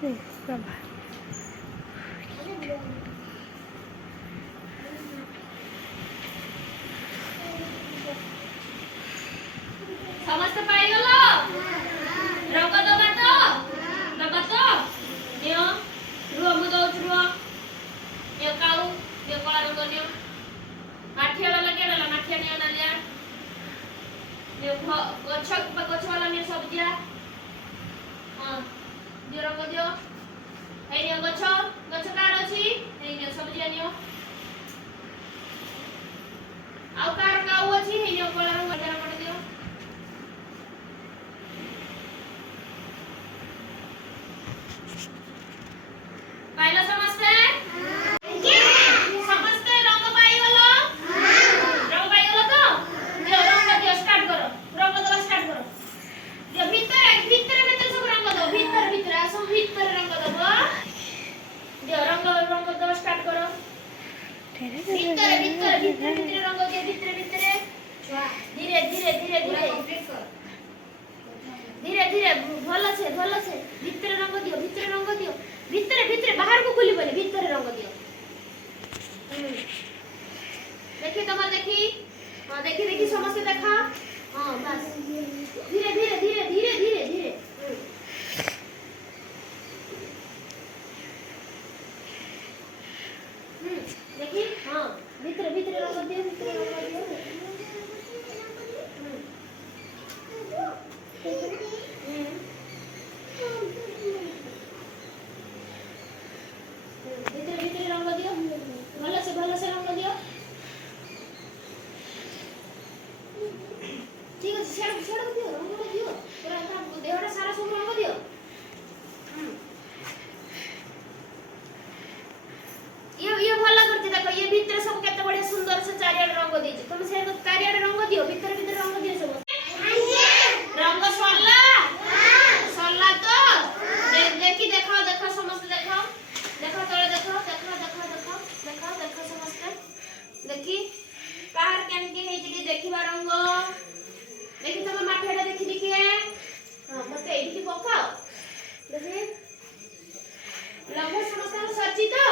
बाबा समस्त पाई गलो रंग दबा तो दबा तो नियो रुआ मु दो रुआ नियो काऊ नियो कला रंग नियो माठिया वाला के वाला माठिया नियो नालिया नियो गछ वाला नियो सब्जिया हां दियो रंग दियो हे नियो गछ कार अछि हे नियो सब्जिया नियो आउ कार काऊ अछि हे नियो कला रंग दियो पाइला समझते समझते रंग पाई गलो रंग पाई गलो तो दियो रंग दियो स्टार्ट करो रंग दो स्टार्ट करो दियो भीतर सब रंग दो भीतर आसो भीतर रंग दो दियो रंग दो स्टार्ट करो भीतर रंग दियो भीतर धीरे भल से भीतर रंग दियो भीतर बाहर को खुली बने भीतर रंग दियो देखी तुम देखी हां देखी समस्त देखा हां बस धीरे देखी हां भीतर रंग दियो भीतर रंग दियो भल से रंग दियो ठीक है सेड़ दियो रंग दियो पूरा देहरा सारा सब रंग दियो ये भला करते देखो ये भीतर सब केते बढ़िया सुंदर से चारियाडे रंग देछि तुम से चारियाडे रंग दियो भीतर रंग दियो सब रंग सरला तो देखी देखो समस्त देखो तले देखो समस्त देखी कार केनके हे जे देखिबा रंग देखि तब माठेडा देखि हां मते एठी पकाओ देखि लंबा समस्त सच्ची तो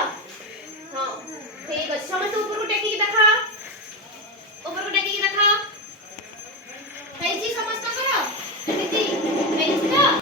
हां ठीक है समस्त ऊपर को टेकी